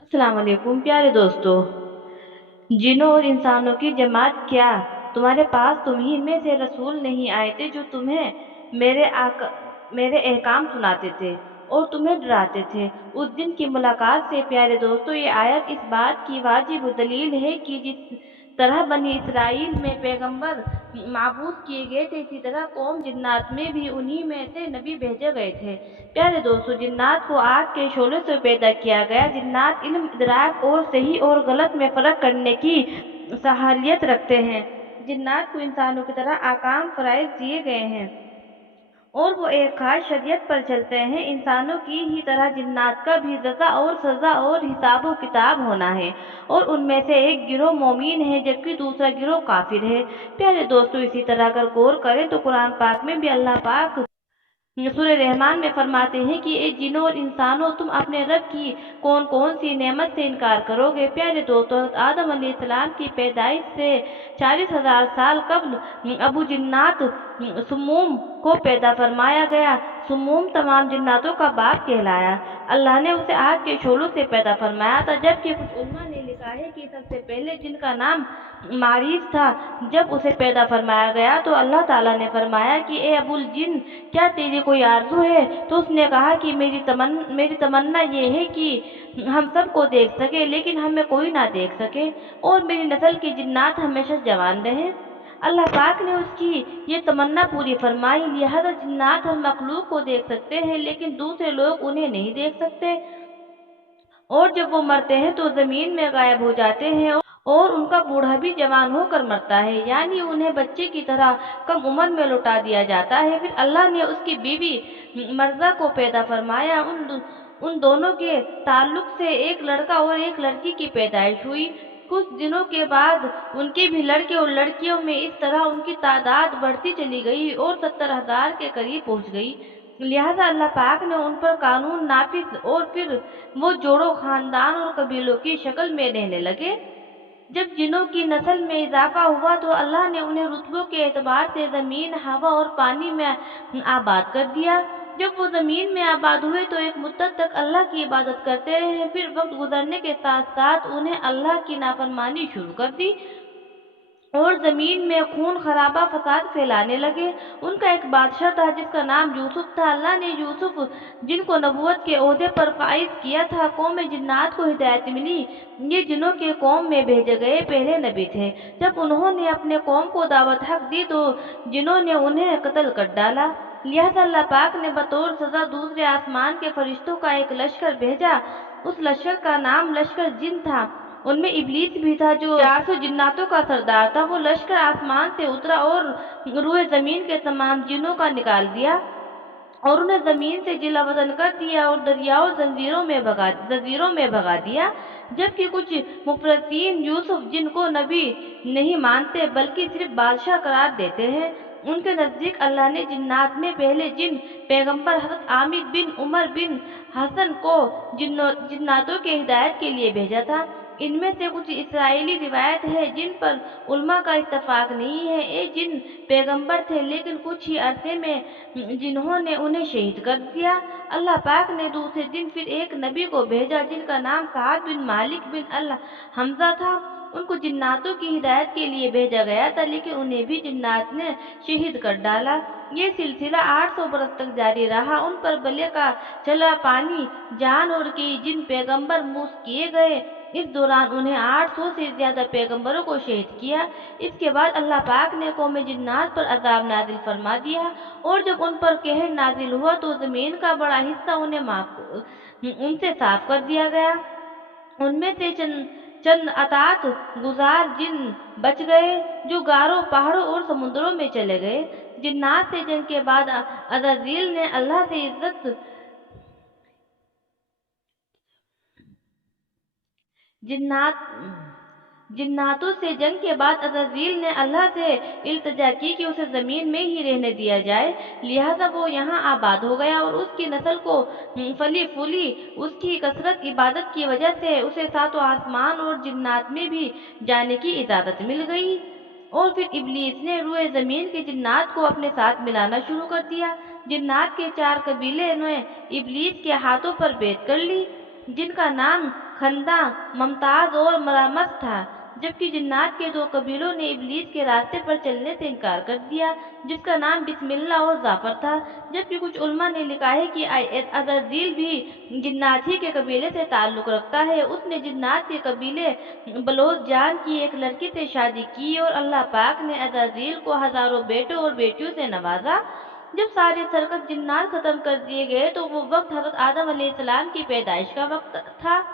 السلام علیکم پیارے دوستو، جنوں اور انسانوں کی جماعت کیا تمہارے پاس تمہیں میں سے رسول نہیں آئے تھے جو تمہیں میرے احکام سناتے تھے اور تمہیں ڈراتے تھے اس دن کی ملاقات سے؟ پیارے دوستو، یہ آیت اس بات کی واجب دلیل ہے کہ جس طرح بنی اسرائیل میں پیغمبر معبوس کیے گئے تھے، اسی طرح قوم جنات میں بھی انہی میں سے نبی بھیجے گئے تھے۔ پیارے دوستو، جنات کو آگ کے شعلے سے پیدا کیا گیا۔ جنات علم، ادراک اور صحیح اور غلط میں فرق کرنے کی صلاحیت رکھتے ہیں۔ جنات کو انسانوں کی طرح احکام فرائض دیے گئے ہیں اور وہ ایک خاص شریعت پر چلتے ہیں۔ انسانوں کی ہی طرح جنات کا بھی جزا اور سزا اور حساب و کتاب ہونا ہے، اور ان میں سے ایک گروہ مومن ہے جبکہ دوسرا گروہ کافر ہے۔ پیارے دوستو، اسی طرح اگر غور کریں تو قرآن پاک میں بھی اللہ پاک سورہ رحمان میں فرماتے ہیں کہ اے جنوں اور انسانوں، تم اپنے رب کی کون کون سی نعمت سے انکار کرو گے؟ پیارے دوستو، حضرت آدم علیہ السلام کی پیدائش سے 40,000 سال قبل ابو جنات سموم کو پیدا فرمایا گیا۔ سموم تمام جناتوں کا باپ کہلایا۔ اللہ نے اسے آگ کے شعلوں سے پیدا فرمایا تھا، جبکہ کچھ علماء نے لکھا ہے کہ سب سے پہلے جن کا نام معریج تھا۔ جب اسے پیدا فرمایا گیا تو اللہ تعالیٰ نے فرمایا کہ اے ابو الجن، کیا تیری کوئی آرزو ہے؟ تو اس نے کہا کہ میری تمنا یہ ہے کہ ہم سب کو دیکھ سکے لیکن ہمیں کوئی نہ دیکھ سکے، اور میری نسل کے جنات ہمیشہ جوان رہیں۔ اللہ پاک نے اس کی یہ تمنا پوری فرمائی، لہذا جنات ہر مخلوق کو دیکھ سکتے ہیں لیکن دوسرے لوگ انہیں نہیں دیکھ سکتے، اور جب وہ مرتے ہیں تو زمین میں غائب ہو جاتے ہیں، اور ان کا بوڑھا بھی جوان ہو کر مرتا ہے، یعنی انہیں بچے کی طرح کم عمر میں لوٹا دیا جاتا ہے۔ پھر اللہ نے اس کی بیوی مرزا کو پیدا فرمایا۔ ان دونوں کے تعلق سے ایک لڑکا اور ایک لڑکی کی پیدائش ہوئی۔ کچھ دنوں کے بعد ان کے بھی لڑکے اور لڑکیوں میں اس طرح ان کی تعداد بڑھتی چلی گئی اور 70,000 کے قریب پہنچ گئی۔ لہذا اللہ پاک نے ان پر قانون نافذ، اور پھر وہ جوڑوں، خاندان اور قبیلوں کی شکل میں رہنے لگے۔ جب جنوں کی نسل میں اضافہ ہوا تو اللہ نے انہیں رتبوں کے اعتبار سے زمین، ہوا اور پانی میں آباد کر دیا۔ جب وہ زمین میں آباد ہوئے تو ایک مدت تک اللہ کی عبادت کرتے رہے، پھر وقت گزرنے کے ساتھ ساتھ انہیں اللہ کی نافرمانی شروع کر دی اور زمین میں خون خرابہ، فساد پھیلانے لگے۔ ان کا ایک بادشاہ تھا جس کا نام یوسف تھا۔ اللہ نے یوسف، جن کو نبوت کے عہدے پر فائز کیا تھا، قوم جنات کو ہدایت ملی۔ یہ جنوں کے قوم میں بھیجے گئے پہلے نبی تھے۔ جب انہوں نے اپنے قوم کو دعوت حق دی تو جنوں نے انہیں قتل کر ڈالا۔ لہذا اللہ پاک نے بطور سزا دوسرے آسمان کے فرشتوں کا ایک لشکر بھیجا۔ اس لشکر کا نام لشکر جن تھا۔ ان میں ابلیس بھی تھا جو 400 جناتوں کا سردار تھا۔ وہ لشکر آسمان سے اترا اور روئے زمین کے تمام جنوں کا نکال دیا اور انہیں زمین سے جلا وطن کر دیا اور دریاؤں جزیروں میں بھگا دیا۔ جبکہ کچھ مفسرین یوسف جن کو نبی نہیں مانتے بلکہ صرف بادشاہ قرار دیتے ہیں، ان کے نزدیک اللہ نے جنات میں پہلے جن پیغمبر حضرت عامر بن عمر بن حسن کو جناتوں کے ہدایت کے لیے بھیجا تھا۔ ان میں سے کچھ اسرائیلی روایت ہے جن پر علماء کا اتفاق نہیں ہے۔ یہ جن پیغمبر تھے لیکن کچھ ہی عرصے میں جنہوں نے انہیں شہید کر دیا۔ اللہ پاک نے دوسرے دن پھر ایک نبی کو بھیجا جن کا نام سعد بن مالک بن الحمزہ تھا۔ ان کو جناتوں کی ہدایت کے لیے بھیجا گیا تھا لیکن انہیں بھی جنات نے شہید کر ڈالا۔ یہ سلسلہ 800 برس تک جاری رہا۔ ان پر بلے کا چلا پانی جان اور کئی جن پیغمبر موت کیے گئے۔ اس دوران انہیں 800 سے زیادہ پیغمبروں کو شہید کیا۔ اس کے بعد اللہ پاک نے قوم جنات پر عذاب نازل فرما دیا، اور جب ان پر قہر نازل ہوا تو زمین کا بڑا حصہ ان سے صاف کر دیا گیا۔ ان میں سے چند اطاعت گزار جن بچ گئے جو غاروں، پہاڑوں اور سمندروں میں چلے گئے۔ جنات سے جنگ کے بعد عزازیل نے اللہ سے جناتوں سے جنگ کے بعد عزازیل نے اللہ سے التجا کی کہ اسے زمین میں ہی رہنے دیا جائے، لہذا وہ یہاں آباد ہو گیا اور اس کی نسل کو پھلی پھولی۔ اس کی کثرت عبادت کی وجہ سے اسے ساتوں آسمان اور جنات میں بھی جانے کی اجازت مل گئی۔ اور پھر ابلیس نے روئے زمین کے جنات کو اپنے ساتھ ملانا شروع کر دیا۔ جنات کے 4 قبیلے نے ابلیس کے ہاتھوں پر بیعت کر لی، جن کا نام खंदा, मुमताज और मरामस था, जबकि जिन्नात के दो कबीलों ने इबलीस के रास्ते पर चलने से इनकार कर दिया, जिसका नाम बिस्मिल्लाह और जाफर था। जबकि कुछ उलमा ने लिखा है कि अज़राज़ील भी जिन्नात ही के कबीले से ताल्लुक रखता है। उसने जिन्नात के कबीले बलोच जान की एक लड़की से शादी की और अल्लाह पाक ने अज़राज़ील को हजारों बेटों और बेटियों से नवाजा। जब सारे सरकस जिन्नात खत्म कर दिए गए तो वो वक्त हजरत आदम अलैहिस्सलाम की पैदाइश का वक्त था।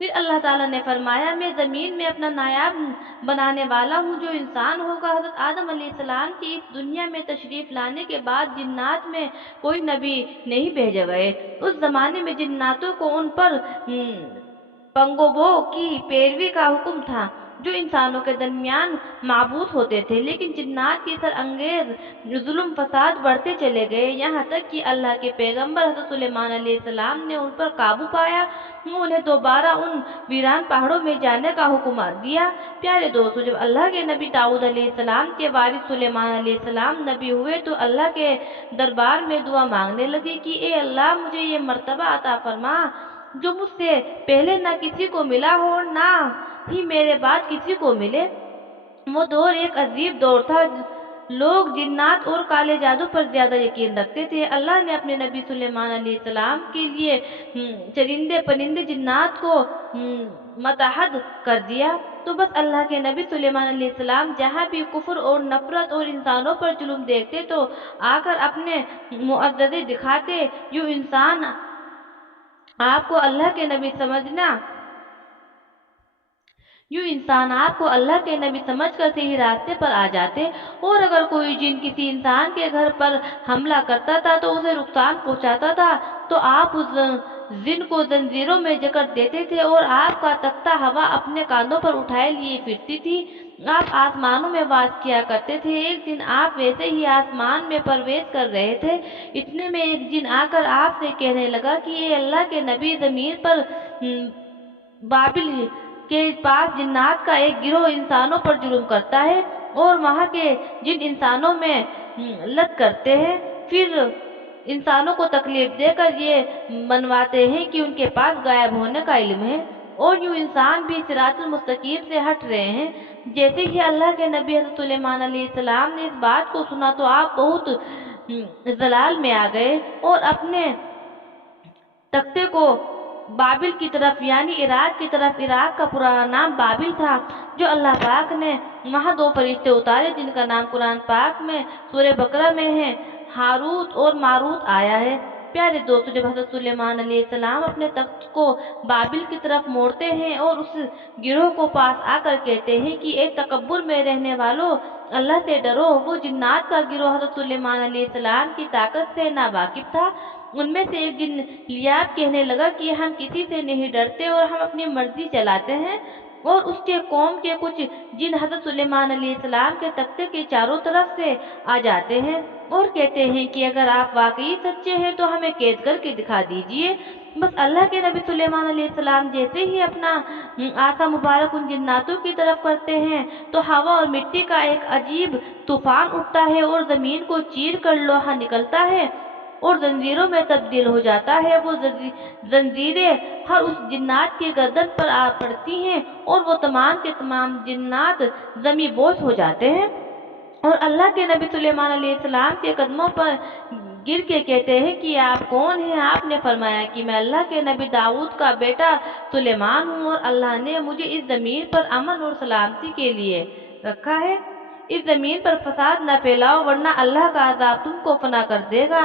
फिर अल्लाह ताला ने फरमाया, मैं ज़मीन में अपना नायाब बनाने वाला हूँ जो इंसान होगा। हज़रत आदम अलैहिस्सलाम की इस दुनिया में तशरीफ़ लाने के बाद जिन्नात में कोई नबी नहीं भेजे गए। उस ज़माने में जिन्नातों को उन पर पंगोबों की पैरवी का हुक्म था जो इंसानों के दरमियान माबूद होते थे, लेकिन जिन्नात की सर अंगेज जुल्म फसाद बढ़ते चले गए, यहाँ तक कि अल्लाह के पैगंबर हज़रत सुलेमान अलैहिस्सलाम ने उन पर काबू पाया। उन्हें दोबारा उन वीरान पहाड़ों में जाने का हुक्म दिया। प्यारे दोस्तों, जब अल्लाह के नबी दाऊद अलैहिस्सलाम के वारिस सुलेमान अलैहिस्सलाम नबी हुए तो अल्लाह के दरबार में दुआ मांगने लगे कि ए अल्लाह, मुझे ये मर्तबा अता फरमा जो मुझसे पहले ना किसी को मिला हो और ना ही मेरे बाद किसी को मिले। वो दौर एक अजीब दौर था। लोग जिन्नात और काले जादू पर ज्यादा यकीन रखते थे। अल्लाह ने अपने नबी सुलेमान अलैहिस्सलाम के लिए चरिंदे परिंदे जिन्नात को मतहद कर दिया। तो बस अल्लाह के नबी सुलेमान अलैहिस्सलाम जहाँ भी कुफ्र और नफरत और इंसानों पर जुल्म देखते तो आकर अपने मुअज्जज़े दिखाते। यूं इंसान आपको अल्लाह के नबी समझना यूं इंसान आपको अल्लाह के नबी समझकर सही रास्ते पर आ जाते। और अगर कोई जिन किसी इंसान के घर पर हमला करता था तो उसे नुकसान पहुंचाता था तो आप उस जिन को जंजीरों में जकड़ देते थे और आपका तख्ता हवा अपने कांधों पर उठाए लिए फिरती थी। आप आसमानों में वास किया करते थे। एक दिन आप वैसे ही आसमान में प्रवेश कर रहे थे, इतने में एक जिन आकर आपसे कहने लगा कि ये अल्लाह के नबी, जमीन पर बाबिल के पास जिन्नात का एक गिरोह इंसानों पर जुल्म करता है और वहाँ के जिन इंसानों में लत करते हैं, फिर इंसानों को तकलीफ देकर ये मनवाते हैं कि उनके पास गायब होने का इल्म है और यूं इंसान भी सिरातुल मुस्तकीम से हट रहे हैं। जैसे ही अल्लाह के नबी हज़रत सुलेमान अलैहिस्सलाम ने इस बात को सुना तो आप बहुत जलाल में आ गए और अपने तख्ते को बाबिल की तरफ यानी इराक की तरफ, इराक का पुराना नाम बाबिल था, जो अल्लाह पाक ने वहाँ दो फरिश्ते उतारे जिनका नाम कुरान पाक में सूरह बकरा में है, हारूत और मारूत आया है। प्यारे दोस्तों, जब हज़रत सुलेमान अलैहिस्सलाम अपने तख्त को बाबिल की तरफ मोड़ते हैं और उस गिरोह को पास आकर कहते हैं कि एक तकब्बुर में रहने वालों, अल्लाह से डरो, वो जिन्नात का गिरोह हज़रत सुलेमान अलैहिस्सलाम की ताकत से नावाकिफ था। उनमें से एक जिन लियाब कहने लगा कि हम किसी से नहीं डरते और हम अपनी मर्जी चलाते हैं। और उसके कौम के कुछ जिन हज़रत सुलेमान अलैहिस्सलाम के तख्ते के चारों तरफ से आ जाते हैं और कहते हैं कि अगर आप वाकई सच्चे हैं तो हमें कैद करके दिखा दीजिए। बस अल्लाह के नबी सुलेमान अलैहिस्सलाम जैसे ही अपना आसा मुबारक उन जिन्नातों की तरफ करते हैं तो हवा और मिट्टी का एक अजीब तूफान उठता है और जमीन को चीर कर लोहा निकलता है और जंजीरों में तब्दील हो जाता है। वो जंजीरें हर उस जिन्नात की गर्दन पर आ पड़ती हैं और वो तमाम के तमाम जिन्नात जमी बोझ हो जाते हैं और अल्लाह के नबी सुलेमान अलैहिस्सलाम के कदमों पर गिर के कहते हैं कि आप कौन हैं। आपने फरमाया कि मैं अल्लाह के नबी दाऊद का बेटा सुलेमान हूँ और अल्लाह ने मुझे इस जमीन पर अमन और सलामती के लिए रखा है। इस जमीन पर फसाद न फैलाओ वरना अल्लाह का अज़ाब तुमको फना कर देगा।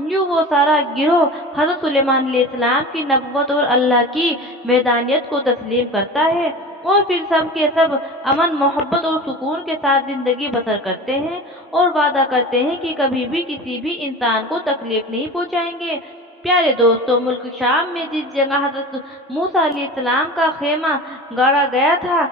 यूं वो सारा गिरोह हज़रत सुलेमान अलैहिस्सलाम की नबुव्वत और अल्लाह की वहदानियत को तस्लीम करता है और फिर सब के सब अमन, मोहब्बत और सुकून के साथ जिंदगी बसर करते हैं और वादा करते हैं कि कभी भी किसी भी इंसान को तकलीफ नहीं पहुंचाएंगे। प्यारे दोस्तों, मुल्क शाम में जिस जगह हज़रत मूसा अलैहिस्सलाम का खेमा गाड़ा गया था,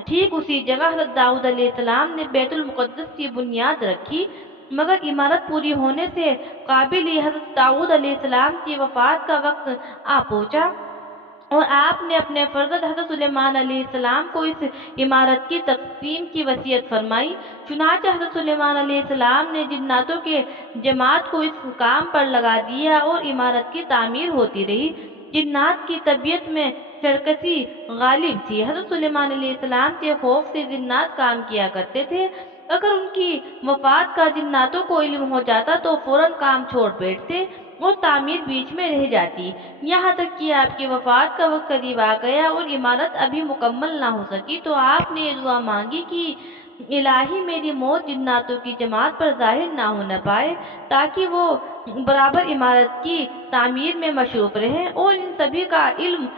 ठीक उसी जगह हज़रत दाऊद अलैहिस्सलाम ने बैतुल मुक़द्दस की बुनियाद रखी। मगर इमारत पूरी होने से काबिल ही हज़रत दाऊद अलैहिस्सलाम की वफ़ात का वक्त आ पहुंचा और आपने अपने फर्जंद हज़रत सुलेमान अलैहिस्सलाम को इस इमारत की तक़सीम की वसीयत फरमाई। चुनांचे हज़रत सुलेमान अलैहिस्सलाम ने जिन्नातों के जमात को इस काम पर लगा दिया और इमारत की तामीर होती रही। जिन्नात की तबीयत में सरकशी गालिब थी। हज़रत सुलेमान अलैहिस्सलाम के खौफ से जिन्नात काम किया करते थे। अगर उनकी वफात का जिन्नातों को इल्म हो जाता तो फौरन काम छोड़ बैठते और तामीर बीच में रह जाती। यहाँ तक कि आपकी वफात का वक्त करीब आ गया और इमारत अभी मुकम्मल ना हो सकी तो आपने ये दुआ मांगी कि इलाही मेरी मौत जिन्नातों की जमात पर ज़ाहिर ना होने पाए, ताकि वो बराबर इमारत की तामीर में मशरूफ रहें और इन सभी का इल्म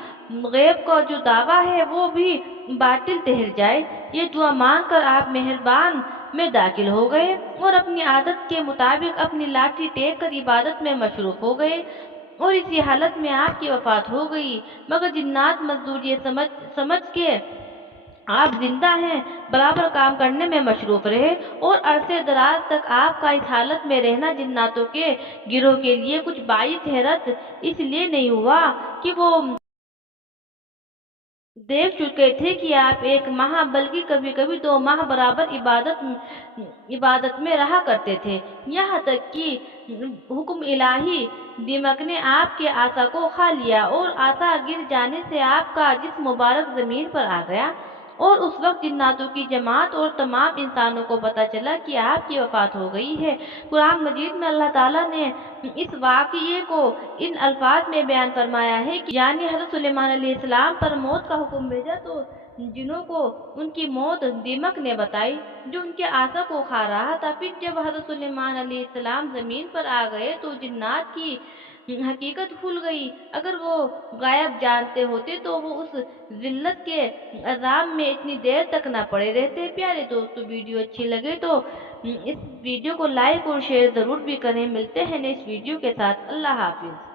गैब का जो दावा है वो भी बातिल ठहर जाए। ये दुआ मांग कर आप मेहरबान में दाखिल हो गए और अपनी आदत के मुताबिक अपनी लाठी टेक कर इबादत में मशरूफ हो गए और इसी हालत में आपकी वफात हो गई। मगर जिन्नात मजदूर ये समझ समझ के आप जिंदा हैं बराबर काम करने में मशरूफ रहे और अरसे दराज तक आपका इस हालत में रहना जिन्नातों के गिरोह के लिए कुछ बाइस हैरत इसलिए नहीं हुआ कि वो देख चुके थे कि आप एक माह बल्कि कभी कभी 2 माह बराबर इबादत में रहा करते थे। यहाँ तक कि हुक्म इलाही दिमक ने आपके आसा को खा लिया और आसा गिर जाने से आपका जिस्म मुबारक जमीन पर आ गया और उस वक्त जिन्नातों की जमात और तमाम इंसानों को पता चला कि आपकी वफात हो गई है। कुरान मजीद में अल्लाह ताला ने इस वाक़ये को इन अल्फाज में बयान फरमाया है कि यानी हज़रत सुलेमान अलैहिस्सलाम पर मौत का हुक्म भेजा तो जिन्हों को उनकी मौत दीमक ने बताई जो उनके आशा को खा रहा था। फिर जब हज़रत सुलेमान अलैहिस्सलाम ज़मीन पर आ गए तो जिन्नात की हकीकत भूल गई। अगर वो गायब जानते होते तो वो उस जिल्लत के अज़ाब में इतनी देर तक ना पड़े रहते। प्यारे दोस्तों, वीडियो अच्छी लगे तो इस वीडियो को लाइक और शेयर ज़रूर भी करें। मिलते हैं नेक्स्ट वीडियो के साथ। अल्लाह हाफिज़।